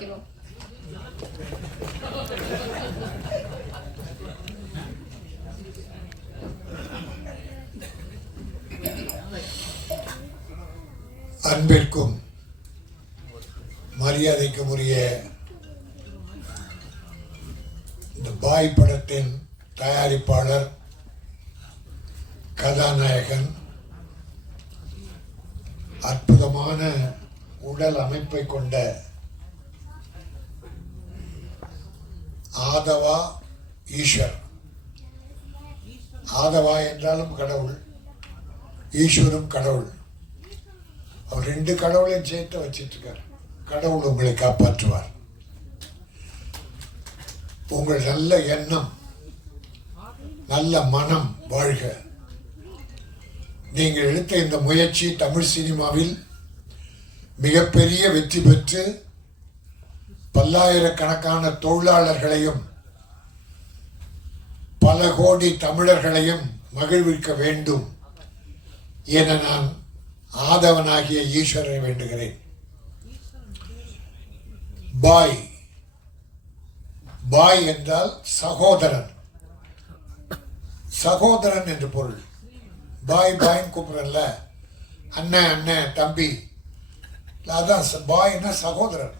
வைக்கணும். அன்பிற்கும் மரியாதைக்கும் உரிய இந்த பாய் படத்தின் தயாரிப்பாளர், கதாநாயகன், அற்புதமான உடல் அமைப்பை கொண்ட ஆதவா ஈஸ்வர். ஆதவா என்றாலும் கடவுள், ஈஸ்வரும் கடவுள். அவர் ரெண்டு கடவுளையும் சேர்த்து வச்சிட்டு இருக்கார். கடவுள் உங்களை காப்பாற்றுவார். உங்கள் நல்ல எண்ணம், நல்ல மனம் வாழ்க. நீங்கள் எடுத்த இந்த முயற்சி தமிழ் சினிமாவில் மிகப்பெரிய வெற்றி பெற்று பல்லாயிரக்கணக்கான தொழிலாளர்களையும் பல கோடி தமிழர்களையும் மகிழ்விக்க வேண்டும் என நான் ஆதவனாகிய ஈஸ்வரனை வேண்டுகிறேன். பாய், பாய் என்றால் சகோதரன், சகோதரன் என்று பொருள். பாய் பாய்ன்னு கூப்பிடுறல, அண்ணன் அண்ணன் தம்பி, அதான் பாய்னா சகோதரன்.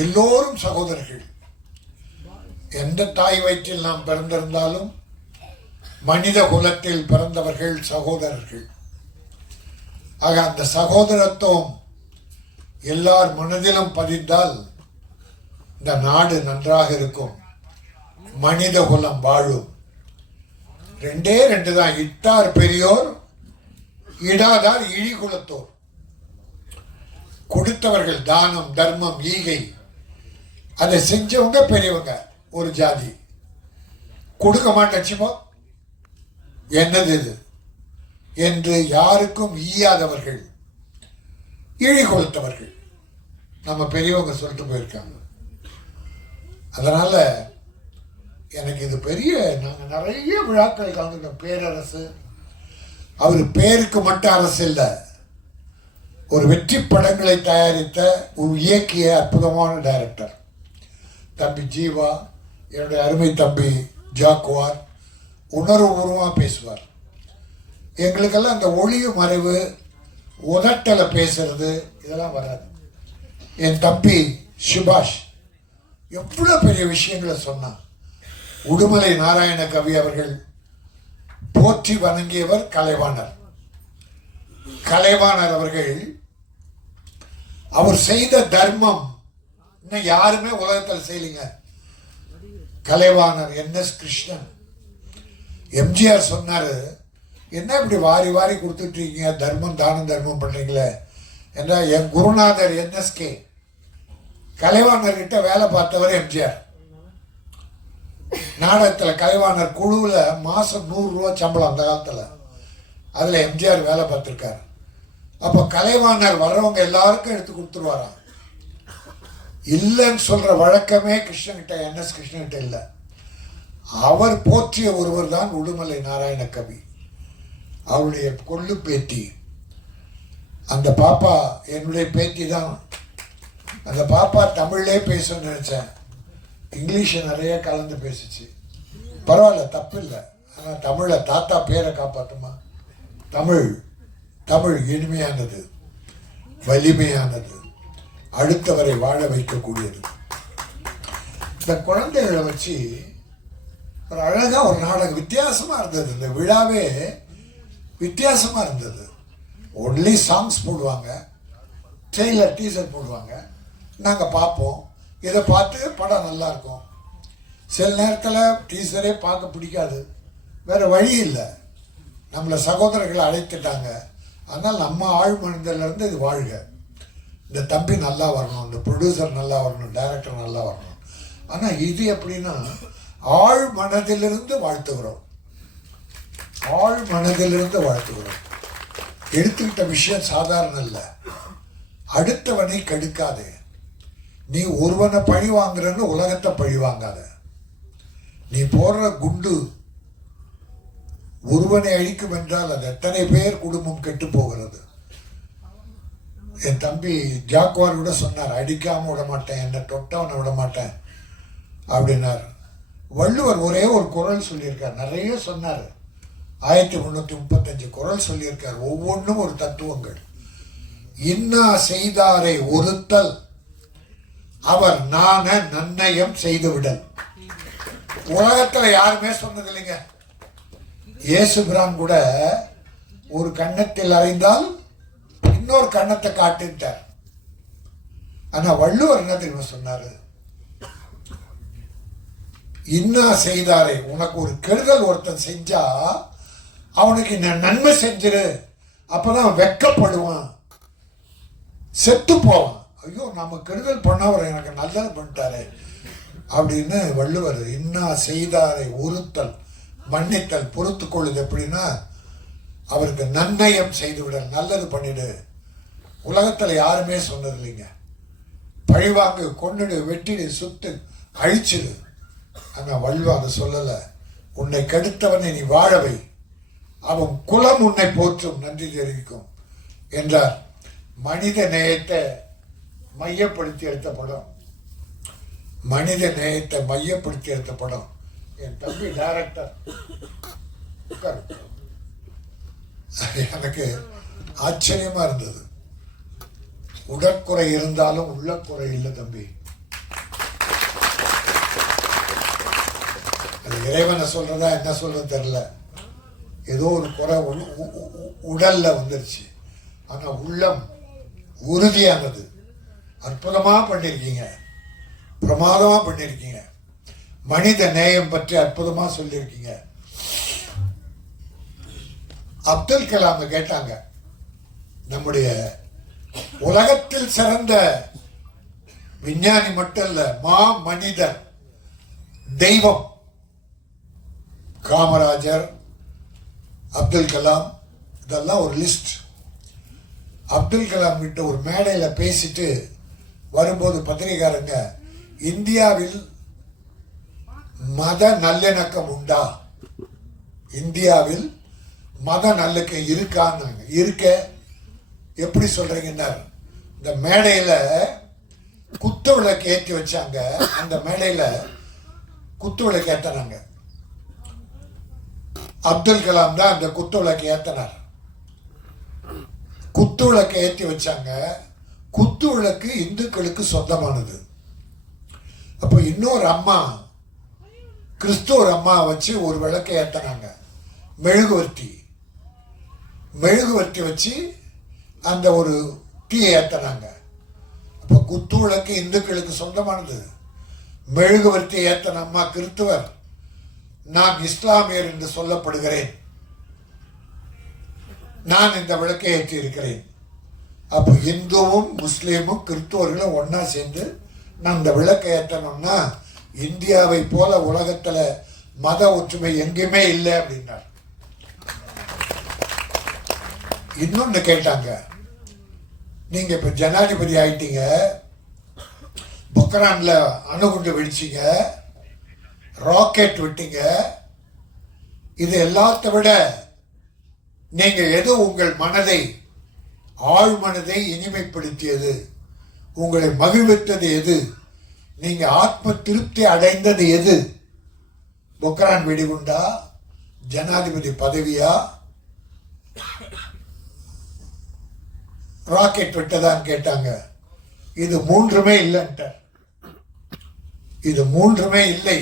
எல்லோரும் சகோதரர்கள். எந்த தாய் வயிற்றில் நாம் பிறந்திருந்தாலும் மனித குலத்தில் பிறந்தவர்கள் சகோதரர்கள். ஆக அந்த சகோதரத்துவம் எல்லார் மனதிலும் பதிந்தால் இந்த நாடு நன்றாக இருக்கும், மனித குலம் வாழும். ரெண்டே ரெண்டு தான், இட்டார் பெரியோர், இடாதார் இழி குலத்தோர். கொடுத்தவர்கள் தானம் தர்மம் ஈகை, அதை செஞ்சவங்க பெரியவங்க ஒரு ஜாதி. கொடுக்க மாட்டேச்சுமோ என்னது இது என்று யாருக்கும் ஈயாதவர்கள் இழி கொடுத்தவர்கள் நம்ம பெரியவங்க சொல்லிட்டு போயிருக்காங்க. அதனால எனக்கு இது பெரிய, நாங்கள் நிறைய விழாக்கள் கலந்துட்டோம். பேரரசு, அவர் பேருக்கு மட்டும் அரசு இல்லை, ஒரு வெற்றி படங்களை தயாரித்த இயக்கிய அற்புதமான டைரக்டர் தம்பி ஜீவா, என்னுடைய அருமை தம்பி ஜாக்குவார் உணர்வுபூர்வமாக பேசுவார். எங்களுக்கெல்லாம் அந்த ஒளிவு மறைவு, உதட்டலை பேசுறது இதெல்லாம் வராது. என் தம்பி சுபாஷ் எவ்வளோ பெரிய விஷயங்களை சொன்னான். உடுமலை நாராயண கவி அவர்கள் போற்றி வணங்கியவர் கலைவாணர். கலைவாணர் அவர்கள் அவர் செய்த தர்மம் இன்னும் யாருமே உலகத்தில் செய்யலைங்க. கலைவாணர் NS கிருஷ்ணன். எம்ஜிஆர் சொன்னாரு, என்ன இப்படி வாரி வாரி கொடுத்துட்டு இருக்கீங்க, தர்மம் தானம் தர்மம் பண்றீங்களே என்றால், என் குருநாதர் NSK கலைவாணர் கிட்ட வேலை பார்த்தவர் எம்ஜிஆர். நாடகத்தில் கலைவாணர் குழுவில் மாதம் 100 ரூபா சம்பளம் அந்த காலத்தில். அதில் எம்ஜிஆர் வேலை பார்த்துருக்காரு. அப்போ கலைவாணர் வர்றவங்க எல்லாருக்கும் எடுத்து கொடுத்துருவாராம். இல்லைன்னு சொல்கிற வழக்கமே கிருஷ்ணகிட்ட, NS கிருஷ்ணகிட்ட இல்லை. அவர் போற்றிய ஒருவர் தான் உடுமலை நாராயண கவி. அவருடைய கொள்ளு பேத்தி, அந்த பாப்பா என்னுடைய பேத்தி தான். அந்த பாப்பா தமிழ்லே பேசணும்னு நினச்சேன், இங்கிலீஷை நிறைய கலந்து பேசிச்சு. பரவாயில்ல, தப்பு இல்லை. ஆனால் தமிழை, தாத்தா பேரை காப்பாற்றுமா. தமிழ், தமிழ் இனிமையானது, வலிமையானது, அடுத்தவரை வாழ வைக்கக்கூடியது. இந்த குழந்தைகளை வச்சு ஒரு அழகாக ஒரு நாடகம் வித்தியாசமாக இருந்தது. இந்த விழாவே வித்தியாசமாக இருந்தது. ஒன்லி சாங்ஸ் போடுவாங்க, ட்ரெய்லர் டீசர் போடுவாங்க, நாங்கள் பார்ப்போம். இதை பார்த்து படம் நல்லா இருக்கும். சில நேரத்தில் டீசரே பார்க்க பிடிக்காது, வேறு வழி இல்லை. நம்மளை சகோதரர்களை அழைத்துட்டாங்க. அதனால் நம்ம ஆழ் மனதிலிருந்து இது வாழ்க. இந்த தம்பி நல்லா வரணும், இந்த ப்ரொடியூசர் நல்லா வரணும், டைரக்டர் நல்லா வரணும். ஆனால் இது எப்படின்னா ஆழ் மனதிலிருந்து வாழ்த்துகிறோம், ஆழ் மனதிலிருந்து வாழ்த்துகிறோம். எடுத்துக்கிட்ட விஷயம் சாதாரண இல்லை. அடுத்தவனை கெடுக்காதே. நீ ஒருவனை பழி வாங்குறன்னு உலகத்தை பழி வாங்காத. நீ போடுற குண்டு ஒருவனை அழிக்கும் என்றால் அது எத்தனை பேர் குடும்பம் கெட்டு போகிறது. என் தம்பி ஜாக்குவார் கூட சொன்னார், அடிக்காமல் விட மாட்டேன், என்னை தொட்டவனை விட மாட்டேன் அப்படின்னார். வள்ளுவர் ஒரே ஒரு குறள் சொல்லியிருக்கார், நிறைய சொன்னார். 1335 குறள் சொல்லியிருக்கார். ஒவ்வொன்றும் ஒரு தத்துவங்கள். இன்னா செய்தாரை ஒருத்தல், அவர் நாண நன்னயம் செய்து விடல். உலகத்துல யாருமே சொன்னது இல்லைங்க. இயேசுபிரான் கூட ஒரு கன்னத்தில் அறிந்தால் இன்னொரு கன்னத்தை காட்டுட்டார். ஆனா வள்ளுவர் என்ன தெரியுமா சொன்னாரு? இன்னா செய்தாரே, உனக்கு ஒரு கெடுதல் ஒருத்தன் செஞ்சா அவனுக்கு நன்மை செஞ்சிரு, அப்பதான் வெக்கப்படுவான், செத்து போவான். ஐயோ நம்ம கெடுதல் பண்ணவர் எனக்கு நல்லது பண்ணிட்டாரு அப்படின்னு வள்ளுவர். இன்னா செய்தாரை ஒருத்தல், மன்னித்தல், பொறுத்து கொள்ளுது. எப்படின்னா அவருக்கு நன்னயம் செய்து விட, நல்லது பண்ணிடு. உலகத்துல யாருமே சொன்னது இல்லைங்க. பழிவாங்கு, கொன்னுடு, வெட்டிடு, சுட்டு, அழிச்சிடு. ஆனா வள்ளுவர் அதை சொல்லல. உன்னை கெடுத்தவனை நீ வாழவை, அவன் குலம் உன்னை போற்றும், நன்றி தெரிவிக்கும் என்றார். மனித நேயத்தை மையப்படுத்தி எடுத்த படம், மனித நேயத்தை மையப்படுத்தி எடுத்த படம். என் தம்பி டைரக்டர் எனக்கு ஆச்சரியமா இருந்தது. உடற்குறை இருந்தாலும் உள்ளக்குறை இல்லை தம்பி. அது இறைவனை சொல்றதா என்ன சொல்றது தெரியல. ஏதோ ஒரு குறை உடல்ல வந்துருச்சு, ஆனா உள்ளம் உறுதியானது. அற்புதமா பண்ணிருக்கீங்க, பிரமாதமா பண்ணிருக்கீங்க. மனித நேயம் பற்றி அற்புதமா சொல்லியிருக்கீங்க. அப்துல் கலாம் கேட்டாங்க, நம்முடைய உலகத்தில் சிறந்த விஞ்ஞானி மட்டும் இல்ல, மா மனிதர், தெய்வம் காமராஜர், அப்துல் கலாம், இதெல்லாம் ஒரு லிஸ்ட். அப்துல் கலாம் கிட்ட ஒரு மேடையில் பேசிட்டு வரும்போது பத்திரிகாரங்க, இந்தியாவில் மத நல்லிணக்கம் உண்டா, இந்தியாவில் மத நல்லிணக்கம் இருக்கான்னு. இருக்க, எப்படி சொல்றீங்கன்னா, இந்த மேடையில குத்து விளக்கு ஏற்றி வச்சாங்க. அந்த மேடையில குத்து விளக்கு ஏற்றினாங்க. அப்துல் கலாம் தான் அந்த குத்து விளக்கு ஏற்றினார். குத்து விளக்கு ஏற்றி வச்சாங்க. குத்து விளக்கு இந்துக்களுக்கு சொந்தமானது. அப்போ இன்னொரு அம்மா, கிறிஸ்துவர் அம்மா வச்சு ஒரு விளக்கை ஏற்றினாங்க, மெழுகுவர்த்தி. மெழுகுவர்த்தி வச்சு அந்த ஒரு தீயை ஏற்றினாங்க. அப்போ குத்து விளக்கு இந்துக்களுக்கு சொந்தமானது. மெழுகுவர்த்தி ஏற்றின அம்மா கிறிஸ்துவர், நான் இஸ்லாமியர் என்று சொல்லப்படுகிறேன், நான் இந்த விளக்கை ஏற்றி இருக்கிறேன். அப்போ இந்துவும் முஸ்லீமும் கிறிஸ்துவர்களும் ஒன்னா சேர்ந்து நான் இந்த விளக்கை ஏற்றணும்னா, இந்தியாவை போல உலகத்துல மத ஒற்றுமை எங்கேயுமே இல்லை அப்படின்னார். இன்னொன்னு கேட்டாங்க, நீங்க இப்ப ஜனாதிபதி ஆயிட்டீங்க, பொக்ரான்ல அணுகுண்டு வெடிச்சீங்க, ராக்கெட் விட்டீங்க, இது எல்லாத்தை விட நீங்க எது உங்கள் மனதை, ஆழ் மனதை இனிமைப்படுத்தியது, உங்களை மகிழ்வித்தது எது, நீங்க ஆத்ம திருப்தி அடைந்தது எது? பொக்ரான் வெடிகுண்டா, ஜனாதிபதி பதவியா, ராக்கெட் விட்டதான்னு கேட்டாங்க. இது மூன்றுமே இல்லைன்ட்ட. இது மூன்றுமே இல்லை.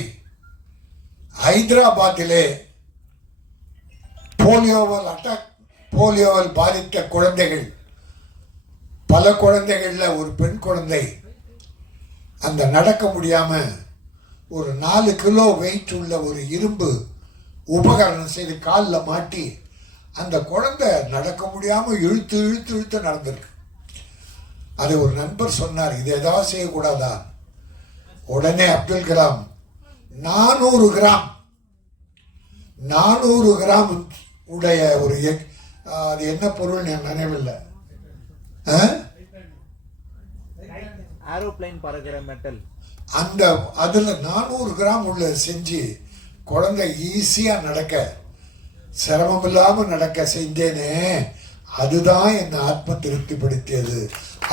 ஹைதராபாத்திலே போலியோவால் பாதித்த குழந்தைகள், பல குழந்தைகள்ல ஒரு பெண் குழந்தை அந்த நடக்க முடியாம ஒரு 4 கிலோ வெயிட் உள்ள ஒரு இரும்பு உபகரணம் செய்து காலில் மாட்டி அந்த குழந்தை நடக்க முடியாம இழுத்து இழுத்து இழுத்து நடந்திருக்கு. அது ஒரு நண்பர் சொன்னார், இது ஏதாவது செய்யக்கூடாதா? உடனே அப்துல் கலாம் 400 கிராம் உடைய ஒரு, அது என்ன பொருள் என் நினைவில்லை, ஏரோப்ளேன் பறக்கிற மெட்டல், அந்த அதுல 400 கிராம் உள்ள செஞ்சு குழந்தை ஈஸியா நடக்க, சிரமம் இல்லாம நடக்க செஞ்சேனே, அதுதான் என்னை ஆத்ம திருப்திப்படுத்தியது,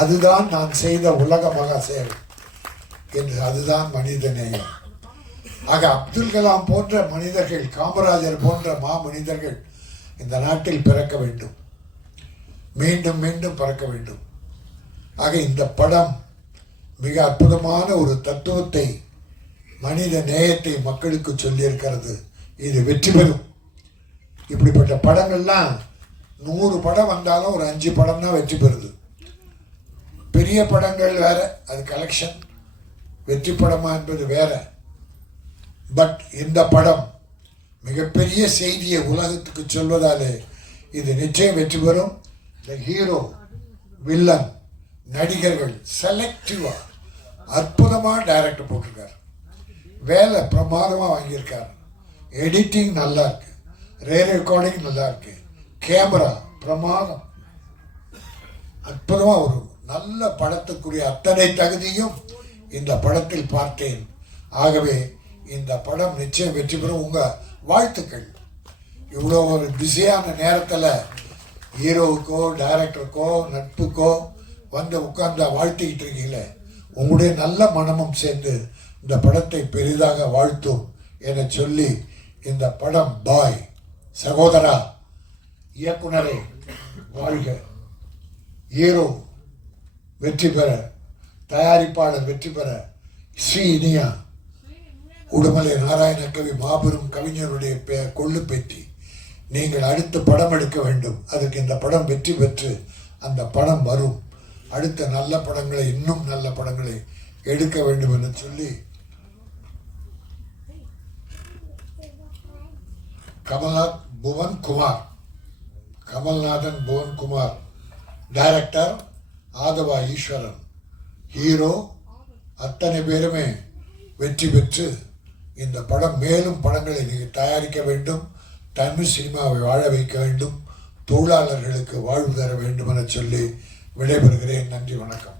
அதுதான் நான் செய்த உலக மகா சேவை என்று. அதுதான் மனித நேயம். ஆக அப்துல் கலாம் போன்ற மனிதர்கள், காமராஜர் போன்ற மனிதர்கள் இந்த நாட்டில் பிறக்க வேண்டும், மீண்டும் மீண்டும் பிறக்க வேண்டும். ஆக இந்த படம் மிக அற்புதமான ஒரு தத்துவத்தை, மனித நேயத்தை மக்களுக்கு சொல்லியிருக்கிறது. இது வெற்றி பெறும். இப்படிப்பட்ட படங்கள்லாம் 100 படம் வந்தாலும் ஒரு 5 படம் தான் வெற்றி பெறுது. பெரிய படங்கள் வேற, அது கலெக்ஷன். வெற்றி படமா என்பது வேற. பட் இந்த படம் மிகப்பெரிய செய்தியை உலகத்துக்கு சொல்வதாலே இது நிச்சயம் வெற்றி பெறும். இந்த ஹீரோ, வில்லன், நடிகர்கள் செலக்டிவா அற்புதமா டைரக்டர் போட்டிருக்காரு. வேலை பிரமாதமா வாங்கியிருக்காரு. எடிட்டிங் நல்லா இருக்கு, ரெக்கார்டிங் நல்லா இருக்கு, கேமரா பிரமாதம். அற்புதமா ஒரு நல்ல படத்துக்குரிய அத்தனை தகுதியும் இந்த படத்தில் பார்த்தேன். ஆகவே இந்த படம் நிச்சயம் வெற்றி பெறும். உங்க வாழ்த்துக்கள். இவ்வளோ ஒரு பிஸியான நேரத்தில் ஹீரோவுக்கோ டைரக்டருக்கோ நட்புக்கோ வந்து உட்கார்ந்து வாழ்த்திக்கிட்டு இருக்கீங்களே, உங்களுடைய நல்ல மனமும் சேர்ந்து இந்த படத்தை பெரிதாக வாழ்த்தும் என சொல்லி, இந்த படம் பாய் சகோதரா, இயக்குனரே வாழ்க, ஹீரோ வெற்றி பெற, தயாரிப்பாளர் வெற்றி பெற, ஸ்ரீ இனியா உடுமலை நாராயணகவி மாபெரும் கவிஞருடைய கொள்ளு பெற்றி நீங்கள் அடுத்த படம் எடுக்க வேண்டும். அதுக்கு இந்த படம் வெற்றி பெற்று அந்த படம் வரும். அடுத்த நல்ல படங்களை, இன்னும் நல்ல படங்களை எடுக்க வேண்டும் என்று சொல்லி, கமல்நாதன் புவன் குமார், டைரக்டர் ஆதவா ஈஸ்வரன், ஹீரோ, அத்தனை பேருமே வெற்றி பெற்று இந்த படம் மேலும் படங்களை நீங்கள் தயாரிக்க வேண்டும். தமிழ் சினிமாவை வாழ வைக்க வேண்டும். தொழிலாளர்களுக்கு வாழ்வு தர வேண்டும் என சொல்லி விடைபெறுகிறேன். நன்றி, வணக்கம்.